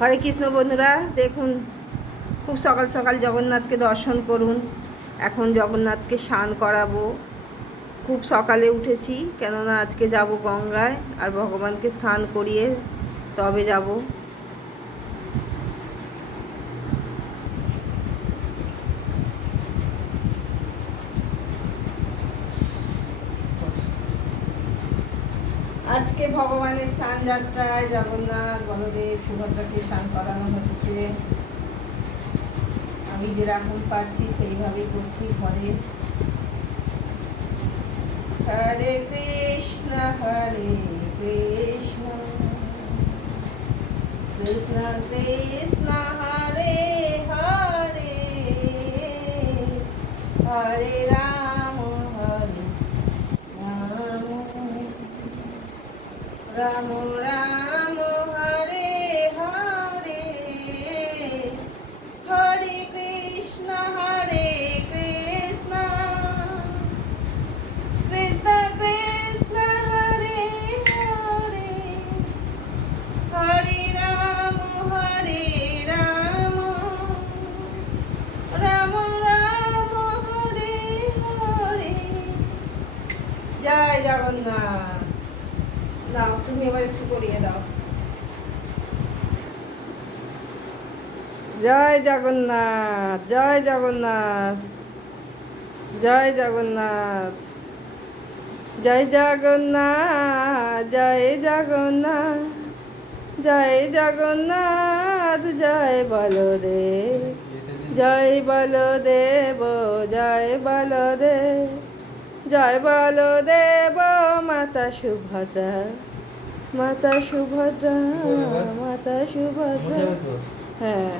হরে কৃষ্ণ বন্ধুরা, দেখুন খুব সকাল সকাল জগন্নাথকে দর্শন করুন। এখন জগন্নাথকে স্নান করাবো। খুব সকালে উঠেছি, কেননা আজকে যাব গঙ্গায়, আর ভগবানকে স্নান করিয়ে তবে যাব। আজকে ভগবানের স্নান যাত্রায় জগন্নাথ, বলদেব, সুভদ্রাকে স্নান করানো হচ্ছে। আমি যেরকম পারছি সেইভাবেই করছি ঘরে। হরে কৃষ্ণ কৃষ্ণ কৃষ্ণ হরে হরে, হরে রাম রাম রাম হরে হরে, হরে কৃষ্ণ কৃষ্ণ কৃষ্ণ কৃষ্ণ হরে হরে, হরে রাম রাম রাম হরে হরে। জয় জগন্নাথ। দাও, তুমি এবার একটু করিয়ে দাও। জয় জগন্নাথ, জয় জগন্নাথ, জয় জগন্নাথ, জয় জগন্নাথ, জয় জগন্নাথ, জয় জগন্নাথ, জয় বলদেব, জয় বলদেব, জয় বলদেব, জয় বলদেব, মাতা সুভদ্রা, মাতা সুভদ্রা, মাতা সুভদ্রা। হ্যাঁ।